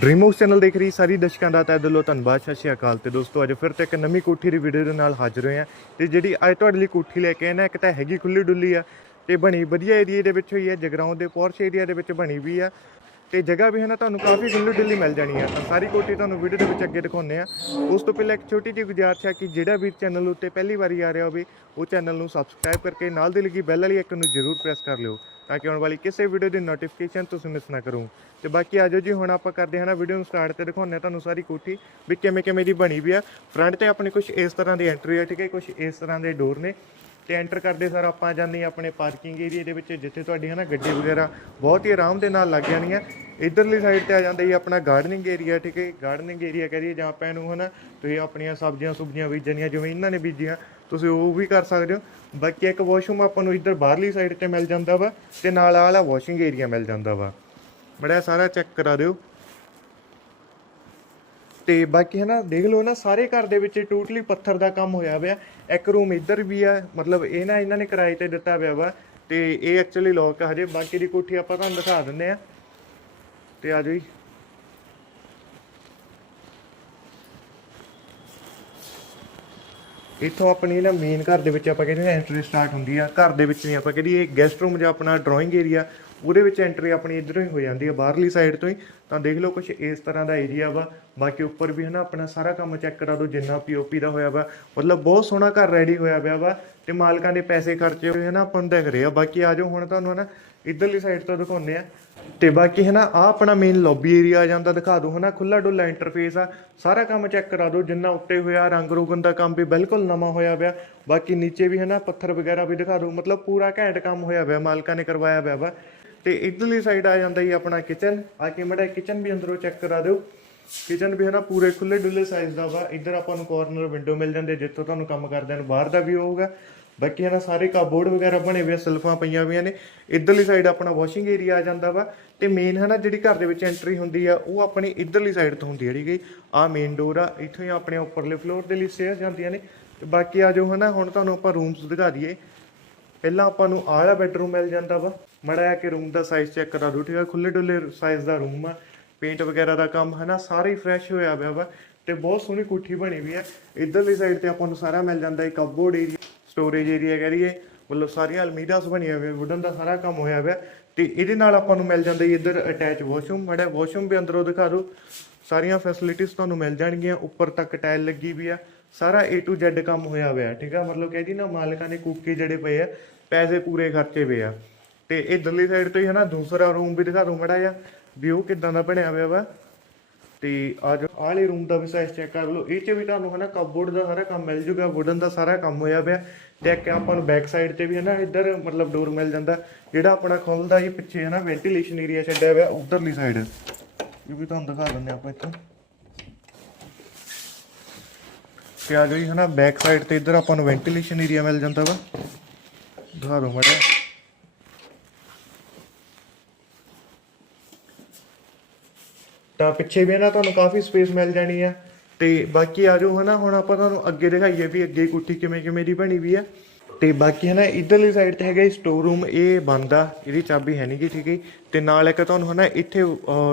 ਡ੍ਰੀਮਹਾਊਸ channel ਦੇਖ ਰਹੀ ਸਾਰੀ ਦਰਸ਼ਕਾਂ ਦਾ, ਤਹਿ ਦਿਲੋਂ ਧੰਨਵਾਦ, ਸਤਿ ਸ਼੍ਰੀ ਅਕਾਲ। ਤੇ ਦੋਸਤੋ, ਅੱਜ ਫਿਰ ਤੋਂ ਇੱਕ ਨਵੀਂ ਕੋਠੀ ਦੀ ਵੀਡੀਓ ਦੇ ਨਾਲ ਹਾਜ਼ਰ ਹੋਏ ਆ ਤੇ ਜਿਹੜੀ ਅੱਜ ਤੁਹਾਡੇ ਲਈ ਕੋਠੀ ਲੈ ਕੇ ਆਏ ਨਾ, ਇੱਕ ਤਾਂ ਹੈਗੀ ਖੁੱਲੀ ਡੁੱਲੀ ਆ ਤੇ ਬਣੀ ਵਧੀਆ ਏਰੀਆ ਦੇ ਵਿੱਚ ਹੋਈ ਹੈ ਜਗਰਾਉਂ ਦੇ ਪੋਰਸ਼ ਏਰੀਆ ਦੇ ਵਿੱਚ ਬਣੀ ਵੀ ਆ। ਤੇ ਜਗ੍ਹਾ ਵੀ ਹੈ ਨਾ, ਤੁਹਾਨੂੰ ਕਾਫੀ ਖੁੱਲੀ ਡੁੱਲੀ ਮਿਲ ਜਾਣੀ ਆ। ਤਾਂ ਸਾਰੀ ਕੋਠੀ ਤੁਹਾਨੂੰ ਵੀਡੀਓ ਦੇ ਵਿੱਚ ਅੱਗੇ ਦਿਖਾਉਂਦੇ ਆ ਉਸ ਤੋਂ ਪਹਿਲਾਂ ਇੱਕ ਛੋਟੀ ਜਿਹੀ ਗੁਜ਼ਾਰਿਸ਼ ਹੈ ਕਿ ਜਿਹੜਾ ਵੀ ਚੈਨਲ ਉੱਤੇ ਪਹਿਲੀ ਵਾਰੀ ਆ ਰਿਹਾ ਹੋਵੇ, ਉਹ ਚੈਨਲ ਨੂੰ ਸਬਸਕ੍ਰਾਈਬ ਕਰਕੇ ਨਾਲ ਦੀ ਲੱਗੀ ਬੈਲ ਵਾਲੀ ਆਈਕਨ ਨੂੰ ਜ਼ਰੂਰ ਪ੍ਰੈਸ ਕਰ ਲਿਓ। ਤਾਂ ਕਿ ਆਉਣ ਵਾਲੀ ਕਿਸੇ ਵੀਡੀਓ ਦੀ ਨੋਟੀਫਿਕੇਸ਼ਨ ਤੁਸੀਂ ਮਿਸ ਨਾ ਕਰੋ। ਤੇ ਬਾਕੀ ਆਜੋ ਜੀ, ਹੁਣ ਆਪਾਂ ਕਰਦੇ ਹਾਂ ਨਾ ਵੀਡੀਓ ਨੂੰ ਸਟਾਰਟ ਤੇ ਦਿਖਾਉਂਦੇ ਹਾਂ ਤੁਹਾਨੂੰ ਸਾਰੀ ਕੋਠੀ ਵੀ ਕਿਵੇਂ ਕਿਵੇਂ ਦੀ ਬਣੀ ਵੀ ਆ। ਫਰੰਟ ਤੇ ਆਪਣੀ ਕੁਝ ਇਸ ਤਰ੍ਹਾਂ ਦੀ ਐਂਟਰੀ ਆ, ਠੀਕ ਹੈ ਕੁਝ ਇਸ ਤਰ੍ਹਾਂ ਦੇ ਡੋਰ ਨੇ। ਤੇ ਐਂਟਰ ਕਰਦੇ ਸਾਰ ਆਪਾਂ ਜਾਂਦੇ ਆਪਣੇ ਪਾਰਕਿੰਗ ਏਰੀਆ ਦੇ ਵਿੱਚ, ਜਿੱਥੇ ਤੁਹਾਡੀ ਹੈ ਨਾ ਗੱਡੀ ਵਗੈਰਾ ਬਹੁਤ ਹੀ ਆਰਾਮ ਦੇ ਨਾਲ ਲੱਗ ਜਾਣੀਆਂ ਇਧਰਲੀ ਸਾਈਡ ਤੇ ਆ ਜਾਂਦਾ ਜੀ ਆਪਣਾ ਗਾਰਡਨਿੰਗ ਏਰੀਆ ਠੀਕ ਹੈ ਗਾਰਡਨਿੰਗ ਏਰੀਆ ਕਰੀਏ ਜਾਂ ਆਪਾਂ ਇਹਨੂੰ ਹਨਾ ਤੁਸੀਂ ਆਪਣੀਆਂ ਸਬਜ਼ੀਆਂ ਸੁਬਜ਼ੀਆਂ ਬੀਜਣੀਆਂ, ਜਿਵੇਂ ਇਹਨਾਂ ਨੇ ਬੀਜੀਆਂ ਤੁਸੀਂ ਉਹ ਵੀ ਕਰ ਸਕਦੇ ਹੋ। ਬਾਕੀ ਇੱਕ ਵਾਸ਼ਰੂਮ ਆਪਾਂ ਨੂੰ ਇੱਧਰ ਬਾਹਰਲੀ ਸਾਈਡ ਤੇ ਮਿਲ ਜਾਂਦਾ ਵਾ ਤੇ ਨਾਲ ਆਲਾ ਵਾਸ਼ਿੰਗ ਏਰੀਆ ਮਿਲ ਜਾਂਦਾ ਵਾ। ਬੜਾ ਸਾਰਾ ਚੈੱਕ ਕਰਾ ਦਿਓ। ਤੇ ਬਾਕੀ ਹੈ ਨਾ ਦੇਖ ਲਓ ਨਾ, ਸਾਰੇ ਘਰ ਦੇ ਵਿੱਚ ਟੋਟਲੀ ਪੱਥਰ ਦਾ ਕੰਮ ਹੋਇਆ ਹੋਇਆ ਇੱਕ ਰੂਮ ਇੱਧਰ ਵੀ ਆ, ਮਤਲਬ ਇਹ ਨਾ ਇਹਨਾਂ ਨੇ ਕਿਰਾਏ ਤੇ ਦਿੱਤਾ ਹੋਇਆ ਵਾ। ਤੇ ਇਹ ਐਕਚੁਅਲੀ ਲੋਕ ਹਜੇ। ਬਾਕੀ ਦੀ ਕੋਠੀ ਆਪਾਂ ਤੁਹਾਨੂੰ ਦਿਖਾ ਦਿੰਦੇ ਆ। ਤੇ ਆ ਜਾਓ ਜੀ। ਇੱਥੋਂ ਆਪਣੀ ਨਾ ਮੇਨ ਘਰ ਦੇ ਵਿੱਚ ਆਪਾਂ ਕਹਿੰਦੇ ਐਂਟਰੀ ਸਟਾਰਟ ਹੁੰਦੀ ਆ। ਘਰ ਦੇ ਵਿੱਚ ਨਹੀਂ ਆਪਾਂ ਕਹਿੰਦੀ ਇਹ ਗੈਸਟ ਰੂਮ ਜਾਂ ਆਪਣਾ ਡਰਾਇੰਗ ਏਰੀਆ ਉਹਦੇ ਵਿੱਚ ਐਂਟਰੀ ਆਪਣੀ ਇਧਰੋਂ ਹੀ ਹੋ ਜਾਂਦੀ ਆ, ਬਾਹਰਲੀ ਸਾਈਡ ਤੋਂ ਹੀ। ਤਾਂ ਦੇਖ ਲਓ ਕੁਝ ਇਸ ਤਰ੍ਹਾਂ ਦਾ ਏਰੀਆ ਵਾ। ਬਾਕੀ ਉੱਪਰ ਵੀ ਹਨਾ ਆਪਣਾ ਸਾਰਾ ਕੰਮ ਚੈੱਕ ਕਰਾ ਦਿਓ, ਜਿੰਨਾ ਪੀਓਪੀ ਦਾ ਹੋਇਆ ਵਾ। ਮਤਲਬ ਬਹੁਤ ਸੋਹਣਾ ਘਰ ਰੈਡੀ ਹੋਇਆ ਪਿਆ ਵਾ ਤੇ ਮਾਲਕਾਂ ਦੇ ਪੈਸੇ ਖਰਚੇ ਹੋਏ ਹਨਾ, ਆਪਾਂ ਨੂੰ ਦਿਖ ਰਹੇ ਆ। ਬਾਕੀ ਆ ਜਾਓ, ਹੁਣ ਤੁਹਾਨੂੰ ਹਨਾ ਇਧਰਲੀ ਸਾਈਡ ਤੋਂ ਦਿਖਾਉਂਦੇ ਆ। ਤੇ ਬਾਕੀ ਹੈ ਨਾ ਆ ਆਪਣਾ ਮੇਨ ਲੌਬੀ ਏਰੀਆ ਆ ਜਾਂਦਾ ਦਿਖਾ ਦਿਓ ਹਨਾ ਖੁੱਲਾ ਡੁੱਲਾ ਇੰਟਰਫੇਸ ਆ, ਸਾਰਾ ਕੰਮ ਚੈੱਕ ਕਰਾ ਦੋ ਜਿੰਨਾ ਉੱਤੇ ਹੋਇਆ, ਰੰਗ ਰੋਗਨ ਦਾ ਕੰਮ ਵੀ ਬਿਲਕੁਲ ਨਵਾਂ ਹੋਇਆ ਪਿਆ, ਬਾਕੀ ਨੀਚੇ ਵੀ ਹੈ ਨਾ ਪੱਥਰ ਵਗੈਰਾ ਵੀ ਦਿਖਾ ਦੋ ਮਤਲਬ ਪੂਰਾ ਘੈਂਟ ਕੰਮ ਹੋਇਆ ਪਿਆ, ਮਾਲਕਾਂ ਨੇ ਕਰਵਾਇਆ ਪਿਆ ਵਾ। ਤੇ ਇਧਰਲੀ ਸਾਈਡ ਆ ਜਾਂਦਾ ਜੀ ਆਪਣਾ ਕਿਚਨ ਆ ਕੇ ਮੜਾ ਕਿਚਨ ਵੀ ਅੰਦਰੋਂ ਚੈੱਕ ਕਰਾ ਦਿਓ ਕਿਚਨ ਵੀ ਹੈ ਨਾ ਪੂਰੇ ਖੁੱਲੇ ਡੁੱਲੇ ਸਾਈਜ਼ ਦਾ ਵਾ, ਇੱਧਰ ਆਪਾਂ ਨੂੰ ਕਾਰਨਰ ਵਿੰਡੋ ਮਿਲ ਜਾਂਦੇ, ਜਿੱਥੋਂ ਤੁਹਾਨੂੰ ਕੰਮ ਕਰਦਿਆਂ ਨੂੰ ਬਾਹਰ ਦਾ ਵੀ ਹੋਊਗਾ। ਬਾਕੀ ਹੈ ਨਾ ਸਾਰੇ ਕਾਬੋਰਡ ਵਗੈਰਾ ਬਣੇ ਹੋਏ ਆ, ਸਲਫਾਂ ਪਈਆਂ ਹੋਈਆਂ ਨੇ। ਇਧਰਲੀ ਸਾਈਡ ਆਪਣਾ ਵਾਸ਼ਿੰਗ ਏਰੀਆ ਆ ਜਾਂਦਾ ਵਾ ਤੇ ਮੇਨ ਹੈ ਨਾ ਜਿਹੜੀ ਘਰ ਦੇ ਵਿੱਚ ਐਂਟਰੀ ਹੁੰਦੀ ਆ, ਉਹ ਆਪਣੀ ਇਧਰਲੀ ਸਾਈਡ ਤੋਂ ਹੁੰਦੀ ਹੈ ਜਿਹੜੀ ਗਈ ਆ ਮੇਨ ਡੋਰ ਆ, ਇੱਥੋਂ ਹੀ ਆਪਣੇ ਉੱਪਰਲੇ ਫਲੋਰ ਦੇ ਲਈ ਸਟੇਅਰ ਜਾਂਦੀਆਂ ਨੇ। ਤੇ ਬਾਕੀ ਆ ਜੋ ਹੈ ਨਾ ਹੁਣ ਤੁਹਾਨੂੰ ਆਪਾਂ ਰੂਮਸ ਦਿਖਾ ਦਈਏ। ਪਹਿਲਾਂ ਆਪਾਂ ਨੂੰ ਆਹ ਬੈਡਰੂਮ ਮਿਲ ਜਾਂਦਾ ਵਾ। ਮੜਾ ਆ ਕੇ ਰੂਮ ਦਾ ਸਾਈਜ਼ ਚੈੱਕ ਕਰਾ ਦਿਓ, ਠੀਕ ਆ? ਖੁੱਲੇ ਡੁੱਲੇ ਸਾਈਜ਼ ਦਾ ਰੂਮ ਆ। ਪੇਂਟ ਵਗੈਰਾ ਦਾ ਕੰਮ ਹੈ ਨਾ ਸਾਰਾ ਹੀ ਫਰੈਸ਼ ਹੋਇਆ ਪਿਆ ਵਾ ਤੇ ਬਹੁਤ ਸੋਹਣੀ ਕੋਠੀ ਬਣੀ ਵੀ ਹੈ ਇਧਰਲੀ ਸਾਈਡ ਤੇ ਆਪਾਂ ਨੂੰ ਸਾਰਾ ਮਿਲ ਜਾਂਦਾ ਹੈ ਕਪਬੋਰਡ ਏਰੀਆ ਸਟੋਰੇਜ ਏਰੀਆ ਕਹਿ ਲਈਏ, ਮਤਲਬ ਸਾਰੀਆਂ ਅਲਮੀਰਾਸ ਬਣੀਆਂ ਹੋਈਆਂ ਵੁਡਨ ਦਾ ਸਾਰਾ ਕੰਮ ਹੋਇਆ ਹੋਇਆ ਤੇ ਇਹਦੇ ਨਾਲ ਆਪਾਂ ਨੂੰ ਮਿਲ ਜਾਂਦਾ ਜੀ ਇੱਧਰ ਅਟੈਚ ਵਾਸ਼ਰੂਮ ਮੜਾ ਵਾਸ਼ਰੂਮ ਵੀ ਅੰਦਰੋਂ ਦਿਖਾ ਦਿਓ। ਸਾਰੀਆਂ ਫੈਸਿਲਿਟੀਆਂ ਤੁਹਾਨੂੰ ਮਿਲ ਜਾਣਗੀਆਂ, ਉੱਪਰ ਤੱਕ ਟਾਇਲ ਲੱਗੀ ਵੀ ਆ। ਸਾਰਾ A to Z ਕੰਮ ਹੋਇਆ ਹੋਇਆ ਠੀਕ ਆ? ਮਤਲਬ ਕਹਿੰਦੀ ਨਾ ਮਾਲਕਾਂ ਨੇ ਕੂਕੇ ਜਿਹੜੇ ਪਏ ਆ, ਪੈਸੇ ਪੂਰੇ ਖਰਚੇ ਪਏ ਆ। ਤੇ ਇਧਰਲੀ ਸਾਈਡ ਤੋਂ ਹੀ ਹਨਾ, ਦੂਸਰਾ ਰੂਮ ਵੀ ਦਿਖਾ ਦੂੰ ਮੜਾ ਜਾ ਵਿਊ ਉਹ ਕਿਦਾਂ ਦਾ ਬਣਿਆ ਹੋਇਆ ਵਾ। ਤੇ ਅੱਜ ਆਲੇ ਰੂਮ ਦਾ ਵੀ ਸਾਈਜ਼ ਚੈੱਕ ਕਰ ਲਓ। ਇਹ ਚ ਵੀ ਤੁਹਾਨੂੰ ਹਨਾ ਕਪਬੋਰਡ ਦਾ ਸਾਰਾ ਕੰਮ ਮਿਲ ਜੂਗਾ ਵੁਡਨ ਦਾ ਸਾਰਾ ਕੰਮ ਹੋਇਆ ਪਿਆ। ਤੇ ਇੱਕ ਆਪਾਂ ਨੂੰ ਬੈਕ ਸਾਈਡ ਤੇ ਵੀ ਹਨਾ ਇੱਧਰ ਮਤਲਬ ਡੋਰ ਮਿਲ ਜਾਂਦਾ। ਜਿਹੜਾ ਆਪਣਾ ਖੁੱਲਦਾ ਜੀ ਪਿੱਛੇ ਹੈ ਨਾ ਵੈਂਟੀਲੇਸ਼ਨ ਏਰੀਆ ਛੱਡਿਆ ਹੋਇਆ ਉਧਰਲੀ ਸਾਈਡ ਇਹ ਵੀ ਤੁਹਾਨੂੰ ਦਿਖਾ ਦਿੰਦੇ ਆਪਾਂ ਇੱਥੋਂ। ਤੇ ਆ ਗਈ ਹਨਾ ਬੈਕ ਸਾਈਡ ਤੇ ਇੱਧਰ ਆਪਾਂ ਨੂੰ ਵੈਂਟੀਲੇਸ਼ਨ ਏਰੀਆ ਮਿਲ ਜਾਂਦਾ ਵਾ। ਦਿਖਾ ਦੋ ਮੜਾ ਤਾਂ ਪਿੱਛੇ ਵੀ ਨਾ ਤੁਹਾਨੂੰ ਕਾਫੀ ਸਪੇਸ ਮਿਲ ਜਾਣੀ ਆ। ਤੇ ਬਾਕੀ ਆ ਜਾਓ ਹਨਾ, ਹੁਣ ਆਪਾਂ ਤੁਹਾਨੂੰ ਅੱਗੇ ਦਿਖਾਈਏ ਵੀ ਅੱਗੇ ਕੋਠੀ ਕਿਵੇਂ ਕਿਵੇਂ ਦੀ ਬਣੀ ਵੀ ਆ ਤੇ ਬਾਕੀ ਹਨਾ, ਇਧਰਲੀ ਸਾਈਡ ਤੇ ਹੈਗਾ ਸਟੋਰ ਰੂਮ ਇਹ ਬੰਦ ਆ, ਇਹਦੀ ਚਾਬੀ ਹੈ ਨਹੀਂ ਗੀ, ਠੀਕ ਹੈ ਜੀ। ਤੇ ਨਾਲ ਇੱਕ ਤੁਹਾਨੂੰ ਹਨਾ ਇੱਥੇ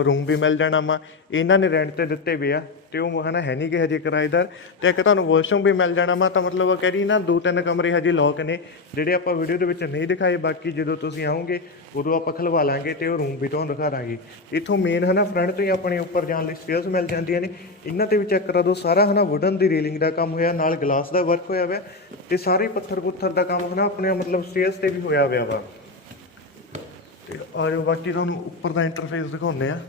ਰੂਮ ਵੀ ਮਿਲ ਜਾਣਾ ਵਾ। ਇਹਨਾਂ ਨੇ ਰੈਂਟ ਤੇ ਦਿੱਤੇ ਵੇ ਆ ਤੇ ਉਹ ਹਨਾ ਹੈ ਨਹੀਂ ਕਿ ਹਜੇ ਕਿਰਾਏਦਾਰ। ਤੇ ਇੱਕ ਤੁਹਾਨੂੰ ਵਾਸ਼ਰੂਮ ਵੀ ਮਿਲ ਜਾਣਾ ਵਾ, ਤਾਂ ਮਤਲਬ ਉਹ ਕਹਿ ਰਹੀ ਨਾ ਦੋ ਤਿੰਨ ਕਮਰੇ ਹਜੇ ਲੋਕ ਨੇ, ਜਿਹੜੇ ਆਪਾਂ ਵੀਡੀਓ ਦੇ ਵਿੱਚ ਨਹੀਂ ਦਿਖਾਏ, ਬਾਕੀ ਜਦੋਂ ਤੁਸੀਂ ਆਓਗੇ, ਉਦੋਂ ਆਪਾਂ ਖਲਵਾ ਲਾਂਗੇ ਤੇ ਉਹ ਰੂਮ ਵੀ ਤੁਹਾਨੂੰ ਦਿਖਾ ਦਾਂਗੇ। ਇੱਥੋਂ ਮੇਨ ਹਨਾ ਫਰੰਟ ਤੋਂ ਹੀ ਆਪਣੇ ਉੱਪਰ ਜਾਣ ਲਈ ਸਟੇਅਰਸ ਮਿਲ ਜਾਂਦੀਆਂ ਨੇ। ਇਹਨਾਂ ਤੇ ਵੀ ਚੈੱਕ ਕਰਾ ਦਿਓ, ਸਾਰਾ ਹਨਾ ਵੁਡਨ ਦੀ ਰੇਲਿੰਗ ਦਾ ਕੰਮ ਹੋਇਆ, ਨਾਲ ਗਲਾਸ ਦਾ ਵਰਕ ਹੋਇਆ ਹੋਇਆ ਤੇ ਸਾਰੇ ਪੱਥਰ ਪੁੱਥਰ ਦਾ ਕੰਮ ਹਨਾ ਆਪਣੇ ਮਤਲਬ ਸਟੇਅਰਸ ਤੇ ਵੀ ਹੋਇਆ ਹੋਇਆ ਵਾ। ਆ ਜਾਓ, ਬਾਕੀ ਤੁਹਾਨੂੰ ਉੱਪਰ ਦਾ ਇੰਟਰਫੇਸ ਦਿਖਾਉਂਦੇ ਆ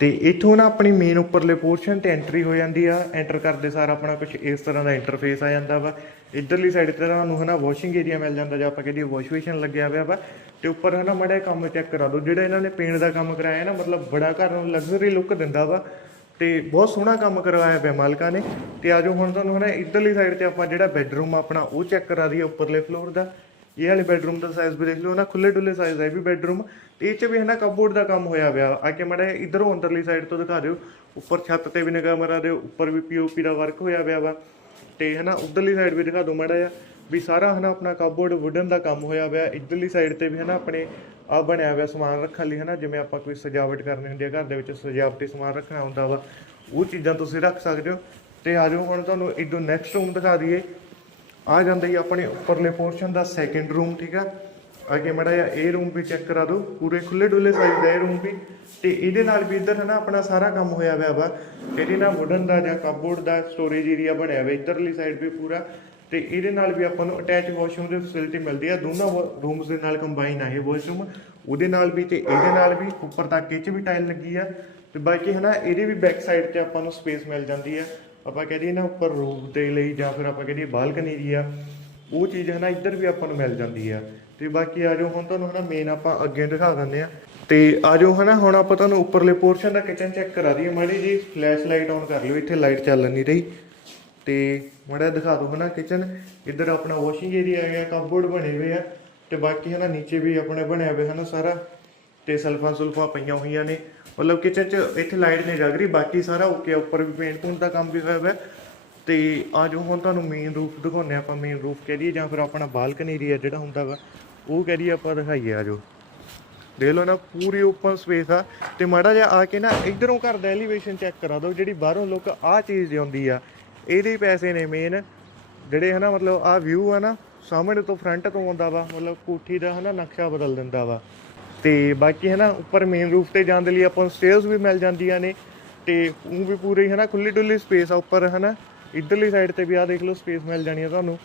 ਤੇ ਇੱਥੋਂ ਨਾ ਆਪਣੀ ਮੇਨ ਉੱਪਰਲੇ ਪੋਰਸ਼ਨ ਤੇ ਐਂਟਰੀ ਹੋ ਜਾਂਦੀ ਆ। ਐਂਟਰ ਕਰਦੇ ਸਾਰ ਆਪਣਾ ਕੁਝ ਇਸ ਤਰ੍ਹਾਂ ਦਾ ਇੰਟਰਫੇਸ ਆ ਜਾਂਦਾ ਵਾ। ਇਧਰਲੀ ਸਾਈਡ ਤੇ ਤੁਹਾਨੂੰ ਹਨਾ ਵਾਸ਼ਿੰਗ ਏਰੀਆ ਮਿਲ ਜਾਂਦਾ, ਜਾਂ ਆਪਾਂ ਕਹਿੰਦੇ ਵਾਸ਼ ਬੇਸਿਨ ਲੱਗਿਆ ਹੋਇਆ ਵਾ। ਤੇ ਉੱਪਰ ਹਨਾ ਮੜਾ ਕੰਮ ਚੈੱਕ ਕਰਾ ਦਿਓ। ਜਿਹੜਾ ਇਹਨਾਂ ਨੇ ਪੇਂਟ ਦਾ ਕੰਮ ਕਰਾਇਆ ਨਾ, ਮਤਲਬ ਬੜਾ ਘਰ ਨੂੰ ਲਗਜ਼ਰੀ ਲੁੱਕ ਦਿੰਦਾ ਵਾ। ਤੇ ਬਹੁਤ ਸੋਹਣਾ ਕੰਮ ਕਰਵਾਇਆ ਪਿਆ ਮਾਲਕਾਂ ਨੇ। ਤੇ ਆਜੋ ਹੁਣ ਤੁਹਾਨੂੰ ਹਨਾ ਇਧਰਲੀ ਸਾਈਡ ਤੇ ਆਪਾਂ ਜਿਹੜਾ ਬੈੱਡਰੂਮ ਆਪਣਾ, ਉਹ ਚੈੱਕ ਕਰਾ ਦਈਏ ਉੱਪਰਲੇ ਫਲੋਰ ਦਾ। ਇਹ ਵਾਲੇ ਬੈਡਰੂਮ ਦਾ ਸਾਈਜ਼ ਵੀ ਦੇਖ ਲਓ ਨਾ ਖੁੱਲੇ ਡੁੱਲੇ ਸਾਈਜ਼ ਹੈ ਇਹ ਵੀ ਬੈਡਰੂਮ ਤੇ ਇਹ ਚ ਵੀ ਹੈ ਨਾ ਕਪਬੋਰਡ ਦਾ ਕੰਮ ਹੋਇਆ ਪਿਆ। ਆ ਕੇ ਮੜਾ ਇਧਰੋਂ ਅੰਦਰਲੀ ਸਾਈਡ ਤੋਂ ਦਿਖਾ ਦਿਓ। ਉੱਪਰ ਛੱਤ ਤੇ ਵੀ ਨਿਗਾਹ ਮਾਰਾ ਦਿਓ, ਉੱਪਰ ਵੀ ਪੀਓਪੀ ਦਾ ਵਰਕ ਹੋਇਆ ਪਿਆ ਵਾ। ਤੇ ਹੈ ਨਾ ਉਧਰਲੀ ਸਾਈਡ ਵੀ ਦਿਖਾ ਦਿਓ ਮੜਾ ਜਿਹਾ, ਵੀ ਸਾਰਾ ਹੈ ਨਾ ਆਪਣਾ ਕਬੋਰਡ ਵੁਡਨ ਦਾ ਕੰਮ ਹੋਇਆ ਹੋਇਆ ਇਧਰਲੀ ਸਾਈਡ ਤੇ ਵੀ ਹੈ ਨਾ ਆਪਣੇ ਆ ਬਣਿਆ ਹੋਇਆ ਸਮਾਨ ਰੱਖਣ ਲਈ ਹੈ ਨਾ ਜਿਵੇਂ ਆਪਾਂ ਕੋਈ ਸਜਾਵਟ ਕਰਨੀ ਹੁੰਦੀ ਹੈ ਘਰ ਦੇ ਵਿੱਚ ਸਜਾਵਟੀ ਸਮਾਨ ਰੱਖਣਾ ਹੁੰਦਾ ਵਾ, ਉਹ ਚੀਜ਼ਾਂ ਤੁਸੀਂ ਰੱਖ ਸਕਦੇ ਹੋ। ਤੇ ਆ ਜਾਓ, ਹੁਣ ਤੁਹਾਨੂੰ ਇਦੋਂ ਨੈਕਸਟ ਰੂਮ ਦਿਖਾ ਦਈਏ। ਆ ਜਾਂਦਾ ਹੀ ਆਪਣੇ ਉੱਪਰਲੇ ਪੋਰਸ਼ਨ ਦਾ ਸੈਕੰਡ ਰੂਮ ਠੀਕ ਆ? ਅੱਗੇ ਮੜਾ ਜਿਹਾ ਇਹ ਰੂਮ ਵੀ ਚੈੱਕ ਕਰਾ ਦਿਓ। ਪੂਰੇ ਖੁੱਲੇ ਡੁੱਲੇ ਸਾਈਜ਼ ਦਾ ਇਹ ਰੂਮ ਵੀ। ਤੇ ਇਹਦੇ ਨਾਲ ਵੀ ਇੱਧਰ ਹਨਾ ਆਪਣਾ ਸਾਰਾ ਕੰਮ ਹੋਇਆ ਹੋਇਆ ਵਾ। ਇਹਦੇ ਨਾਲ ਵੁਡਨ ਦਾ ਜਾਂ ਕਬੋਰਡ ਦਾ ਸਟੋਰੇਜ ਏਰੀਆ ਬਣਿਆ ਹੋਇਆ, ਇੱਧਰਲੀ ਸਾਈਡ ਵੀ ਪੂਰਾ। ਤੇ ਇਹਦੇ ਨਾਲ ਵੀ ਆਪਾਂ ਨੂੰ ਅਟੈਚ ਵਾਸ਼ਰੂਮ ਦੀ ਫੈਸਿਲਿਟੀ ਮਿਲਦੀ ਆ। ਦੋਨਾਂ ਰੂਮਸ ਦੇ ਨਾਲ ਕੰਬਾਈਨ ਆ ਇਹ ਵਾਸ਼ਰੂਮ ਉਹਦੇ ਨਾਲ ਵੀ ਤੇ ਇਹਦੇ ਨਾਲ ਵੀ ਉੱਪਰ ਤੱਕ ਇਹ ਚ ਵੀ ਟਾਈਲ ਲੱਗੀ ਆ। ਤੇ ਬਾਕੀ ਹਨਾ ਇਹਦੇ ਵੀ ਬੈਕ ਸਾਈਡ ਤੇ ਆਪਾਂ ਨੂੰ ਸਪੇਸ ਮਿਲ ਜਾਂਦੀ ਆ। ਆਪਾਂ ਕਹਿ ਦਈਏ ਨਾ ਉੱਪਰ ਰੂਮ ਦੇ ਲਈ ਜਾਂ ਫਿਰ ਆਪਾਂ ਕਹਿ ਦਈਏ ਬਾਲਕਨੀ ਦੀ ਆ, ਉਹ ਚੀਜ਼ ਹੈ ਨਾ ਇੱਧਰ ਵੀ ਆਪਾਂ ਨੂੰ ਮਿਲ ਜਾਂਦੀ ਆ। ਤੇ ਬਾਕੀ ਆ ਜਾਓ, ਹੁਣ ਤੁਹਾਨੂੰ ਹਨਾ ਮੇਨ ਆਪਾਂ ਅੱਗੇ ਦਿਖਾ ਦਿੰਦੇ ਆ। ਤੇ ਆ ਜਾਓ ਹਨਾ ਹੁਣ ਆਪਾਂ ਤੁਹਾਨੂੰ ਉੱਪਰਲੇ ਪੋਰਸ਼ਨ ਦਾ ਕਿਚਨ ਚੈੱਕ ਕਰਾ ਦਈਏ। ਮਾੜੀ ਜੀ ਫਲੈਸ਼ ਲਾਈਟ ਆਨ ਕਰ ਲਿਓ, ਇੱਥੇ ਲਾਈਟ ਚੱਲ ਨਹੀਂ ਰਹੀ। ਤੇ ਮਾੜਾ ਜਿਹਾ ਦਿਖਾ ਦਿਓ ਹਨਾ ਕਿਚਨ ਇੱਧਰ ਆਪਣਾ ਵਾਸ਼ਿੰਗ ਏਰੀਆ ਆ ਗਿਆ ਕਪਬੋਰਡ ਬਣੇ ਹੋਏ ਆ। ਤੇ ਬਾਕੀ ਹਨਾ ਨੀਚੇ ਵੀ ਆਪਣੇ ਬਣਿਆ ਹੋਇਆ ਹਨਾ ਸਾਰਾ। ਤੇ ਸਲਫਾਂ ਸੁਲਫਾਂ ਪਈਆਂ ਹੋਈਆਂ ਨੇ। ਮਤਲਬ ਕਿਚਨ 'ਚ ਇੱਥੇ ਲਾਈਟ ਨਹੀਂ ਜਗ ਰਹੀ, ਬਾਕੀ ਸਾਰਾ ਓਕੇ ਉੱਪਰ ਵੀ ਪੇਂਟ ਪੂੰਟ ਦਾ ਕੰਮ ਵੀ ਹੋਇਆ ਹੋਇਆ। ਤੇ ਆ ਜੋ ਹੁਣ ਤੁਹਾਨੂੰ ਮੇਨ ਰੂਫ ਦਿਖਾਉਂਦੇ ਆਪਾਂ ਮੇਨ ਰੂਫ ਕਹਿ ਦਈਏ, ਜਾਂ ਫਿਰ ਆਪਣਾ ਬਾਲਕਨੀ ਏਰੀਆ ਜਿਹੜਾ ਹੁੰਦਾ ਵਾ, ਉਹ ਕਹਿ ਲਈਏ ਆਪਾਂ ਦਿਖਾਈਏ ਆ ਜੋ। ਦੇਖ ਲਓ ਨਾ, ਪੂਰੀ ਓਪਨ ਸਪੇਸ ਆ। ਤੇ ਮਾੜਾ ਜਿਹਾ ਆ ਕੇ ਨਾ ਇਧਰੋਂ ਘਰ ਦਾ ਐਲੀਵੇਸ਼ਨ ਚੈੱਕ ਕਰਾ ਦਿਓ, ਜਿਹੜੀ ਬਾਹਰੋਂ ਲੋਕ ਆ ਚੀਜ਼ ਆਉਂਦੀ ਆ। ਇਹਦੇ ਪੈਸੇ ਨੇ ਮੇਨ ਜਿਹੜੇ ਹਨਾ, ਮਤਲਬ ਆ ਵਿਊ ਆ ਨਾ, ਸਾਹਮਣੇ ਤੋਂ ਫਰੰਟ ਤੋਂ ਆਉਂਦਾ ਵਾ। ਮਤਲਬ ਕੋਠੀ ਦਾ ਹਨਾ, ਨਕਸ਼ਾ ਬਦਲ ਦਿੰਦਾ ਵਾ। ਤੇ ਬਾਕੀ ਹੈ ਨਾ, ਉੱਪਰ ਮੇਨ ਰੂਫ ਤੇ ਜਾਣ ਦੇ ਲਈ ਆਪਾਂ ਨੂੰ ਸਟੇਅਰਸ ਵੀ ਮਿਲ ਜਾਂਦੀਆਂ ਨੇ ਤੇ ਉਹ ਵੀ ਪੂਰੀ ਹੈ ਨਾ ਖੁੱਲੀ ਡੁੱਲੀ ਸਪੇਸ ਆ ਉੱਪਰ, ਹੈ ਨਾ। ਇਧਰਲੀ ਸਾਈਡ ਤੇ ਵੀ ਆ ਦੇਖ ਲਓ ਸਪੇਸ ਮਿਲ ਜਾਣੀ ਆ ਤੁਹਾਨੂੰ।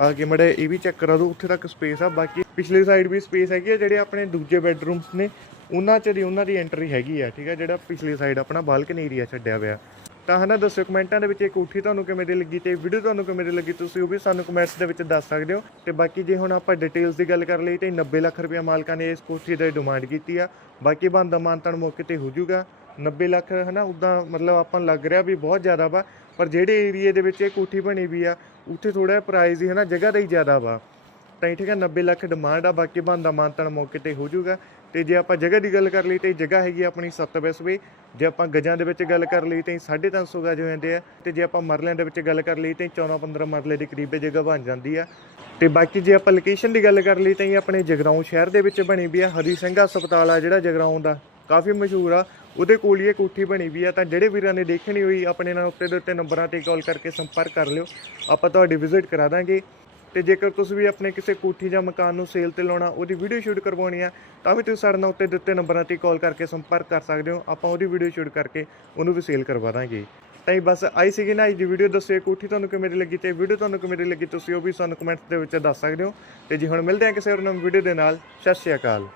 ਆ ਕੇ ਮੜੇ ਇਹ ਵੀ ਚੈੱਕ ਕਰਾ ਦੋ ਉੱਥੇ ਤੱਕ ਸਪੇਸ ਆ। ਬਾਕੀ ਪਿਛਲੀ ਸਾਈਡ ਵੀ ਸਪੇਸ ਹੈਗੀ ਆ, ਜਿਹੜੇ ਆਪਣੇ ਦੂਜੇ ਬੈੱਡਰੂਮਸ ਨੇ, ਉਹਨਾਂ ਚ ਦੀ, ਉਹਨਾਂ ਦੀ ਐਂਟਰੀ ਹੈਗੀ ਆ, ਠੀਕ ਆ, ਜਿਹੜਾ ਪਿਛਲੀ ਸਾਈਡ ਆਪਣਾ ਬਾਲਕਨੀ ਏਰੀਆ ਛੱਡਿਆ ਹੋਇਆ। ਤਾਂ ਹਨਾ, ਦੱਸਿਓ ਕਮੈਂਟਾਂ ਦੇ ਵਿੱਚ ਇਹ ਕੋਠੀ ਤੁਹਾਨੂੰ ਕਿਵੇਂ ਦੀ ਲੱਗੀ ਤੇ ਵੀਡੀਓ ਤੁਹਾਨੂੰ ਕਿਵੇਂ ਦੀ ਲੱਗੀ ਤੁਸੀਂ ਉਹ ਵੀ ਸਾਨੂੰ ਕਮੈਂਟਸ ਦੇ ਵਿੱਚ ਦੱਸ ਸਕਦੇ ਹੋ। ਤੇ ਬਾਕੀ ਜੇ ਹੁਣ ਆਪਾਂ ਡਿਟੇਲਸ ਦੀ ਗੱਲ ਕਰ ਲਈ ਤੇ 90 ਲੱਖ ਰੁਪਏ ਮਾਲਕਾਂ ਨੇ ਇਸ ਕੋਠੀ ਦੀ ਡਿਮਾਂਡ ਕੀਤੀ ਆ। ਬਾਕੀ ਬੰਦਾ ਮਾਨਤਨ ਮੌਕੇ ਤੇ ਹੋ ਜਾਊਗਾ। 90 ਲੱਖ ਹਨਾ, ਉਦਾਂ ਮਤਲਬ ਆਪਾਂ ਨੂੰ ਲੱਗ ਰਿਹਾ ਵੀ ਬਹੁਤ ਜ਼ਿਆਦਾ ਵਾ, ਪਰ ਜਿਹੜੇ ਏਰੀਏ ਦੇ ਵਿੱਚ ਇਹ ਕੋਠੀ ਬਣੀ ਵੀ ਆ, ਉੱਥੇ ਥੋੜਾ ਪ੍ਰਾਈਸ ਹੀ ਹਨਾ, ਜਗ੍ਹਾ ਦਾ ਹੀ ਜ਼ਿਆਦਾ ਵਾ। ਤਾਂ ਇਹ ਠੀਕ ਹੈ 90 ਲੱਖ ਡਿਮਾਂਡ ਆ, ਬਾਕੀ ਬੰਦਾ ਮਾਨਤਨ ਮੌਕੇ ਤੇ ਹੋ ਜਾਊਗਾ। ਤੇ ਜੇ ਆਪਾਂ ਜਗ੍ਹਾ ਦੀ ਗੱਲ ਕਰ ਲਈ ਤੇ ਜਗ੍ਹਾ ਹੈਗੀ ਆ ਆਪਣੀ 7 ਬਿਸਵੇ, ਜੇ ਆਪਾਂ ਗਜਾਂ ਦੇ ਵਿੱਚ ਗੱਲ ਕਰ ਲਈ ਤੇ 350 ਗਜ ਹੋ ਜਾਂਦੇ ਆ, ਤੇ ਜੇ ਆਪਾਂ ਮਰਲਿਆਂ ਦੇ ਵਿੱਚ ਗੱਲ ਕਰ ਲਈ ਤੇ 14 15 ਮਰਲੇ ਦੇ ਕਰੀਬ ਇਹ ਜਗ੍ਹਾ ਬਣ ਜਾਂਦੀ ਆ। ਤੇ ਬਾਕੀ ਜੇ ਆਪਾਂ ਲੋਕੇਸ਼ਨ ਦੀ ਗੱਲ ਕਰ ਲਈ ਤਾਂ ਇਹ ਆਪਣੇ ਜਗਰਾਉਂ ਸ਼ਹਿਰ ਦੇ ਵਿੱਚ ਬਣੀ ਵੀ ਆ, ਹਰੀ ਸਿੰਘ ਹਸਪਤਾਲ ਆ ਜਿਹੜਾ ਜਗਰਾਉਂ ਦਾ, ਕਾਫੀ ਮਸ਼ਹੂਰ ਆ। ਉਹਦੇ ਕੋਲ ਹੀ ਇਹ ਕੋਠੀ ਬਣੀ ਵੀ ਆ, ਤਾਂ ਜਿਹੜੇ ਵੀਰਾਂ ਨੇ ਦੇਖਣੀ ਹੋਈ ਆਪਣੇ ਨਾਲ ਉੱਤੇ ਦੇ ਉੱਤੇ ਨੰਬਰਾਂ ਤੇ ਕਾਲ ਕਰਕੇ ਸੰਪਰਕ ਕਰ ਲਿਓ। ਆਪਾਂ ਤੁਹਾਡੀ ਵਿਜ਼ਿਟ ਕਰਾ ਦਾਂਗੇ। ਤੇ ਜੇਕਰ ਤੁਸੀਂ ਵੀ ਆਪਣੇ ਕਿਸੇ ਕੋਠੀ ਜਾਂ ਮਕਾਨ ਨੂੰ ਸੇਲ ਤੇ ਲਾਉਣਾ, ਉਹਦੀ ਵੀਡੀਓ ਸ਼ੂਟ ਕਰਵਾਉਣੀ ਆ, ਤਾਂ ਵੀ ਤੁਸੀਂ ਸਾਡੇ ਨਾਲ ਉੱਤੇ ਦਿੱਤੇ ਨੰਬਰਾਂ ਤੇ ਕਾਲ ਕਰਕੇ ਸੰਪਰਕ ਕਰ ਸਕਦੇ ਹੋ। ਆਪਾਂ ਉਹਦੀ ਵੀਡੀਓ ਸ਼ੂਟ ਕਰਕੇ ਉਹਨੂੰ ਵੀ ਸੇਲ ਕਰਵਾ ਦਾਂਗੇ। ਤਾਂ ਇਹ ਬਸ ਆਈ ਸੀਗੀ ਨਾ, ਅੱਜ ਦੀ ਵੀਡੀਓ ਦੱਸਿਓ ਕੋਠੀ ਤੁਹਾਨੂੰ ਕਿਵੇਂ ਦੀ ਲੱਗੀ ਤੇ ਵੀਡੀਓ ਤੁਹਾਨੂੰ ਕਿਵੇਂ ਦੀ ਲੱਗੀ ਤੁਸੀਂ ਉਹ ਵੀ ਸਾਨੂੰ ਕਮੈਂਟਸ ਦੇ ਵਿੱਚ ਦੱਸ ਸਕਦੇ ਹੋ। ਤੇ ਜੀ ਹੁਣ ਮਿਲਦੇ ਹਾਂ ਕਿਸੇ ਹੋਰ ਨਵੀਂ ਵੀਡੀਓ ਦੇ ਨਾਲ। ਸਤਿ ਸ਼੍ਰੀ ਅਕਾਲ।